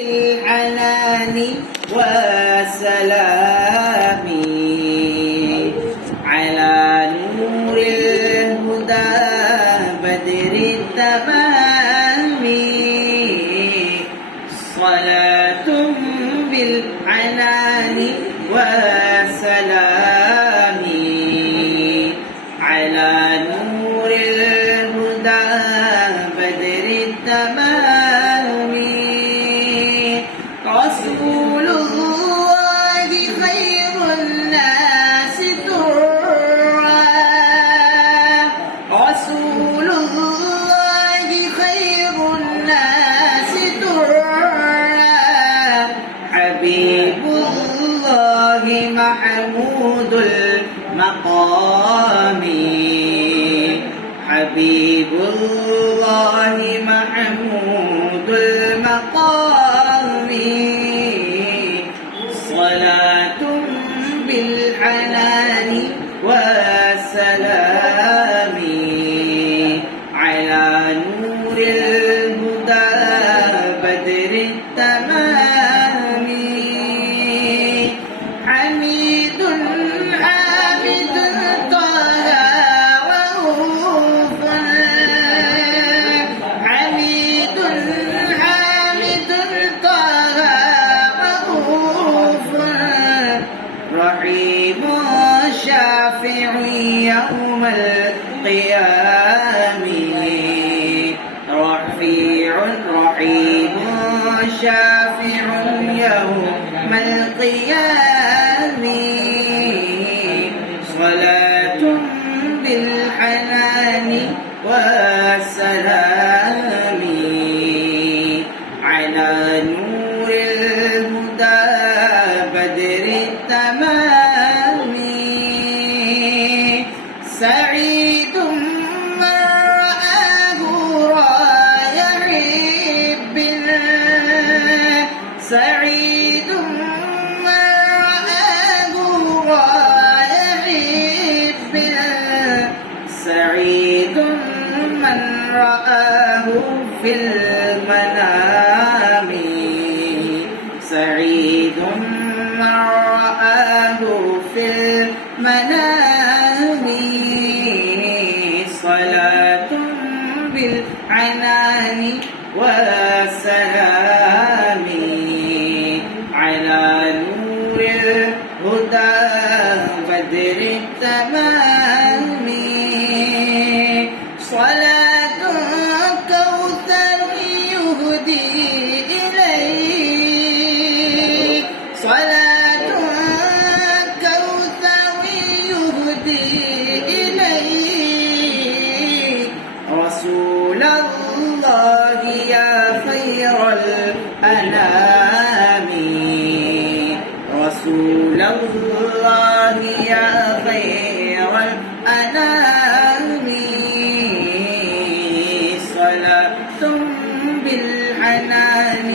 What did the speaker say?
الحنان والسلام على نور الهدى بدر التمام صلاة بالحنان والسلام على نور الهدى بدر التمام رسول الله خير الناس ترى رسول الله خير الناس ترى حبيب الله محمود المقام حبيب الله محمود المقام صلاة بالحنان والسلام على نور الهدى بدر التمام حميد حامد طه ورؤوف حميد حامد طه ورؤوف رحيم شافع يوم القيام رفيع رحيم شافع يوم القيام صلاة بالحنان والسلام على نور الهدى بدر التمام سعيد من رآه رايع حب سعيد من رآه رايع حب سعيد من رآه في المنام سعيد من رآه في المنام صلاة بالعنان والسلام على نور الهدى بدر التمام صلاة كوثر يهدي إليك صلاة كوثر يهدي إليك رسول الله يا خير الأنام رسول الله يا خير الأنام صلاة بالحنان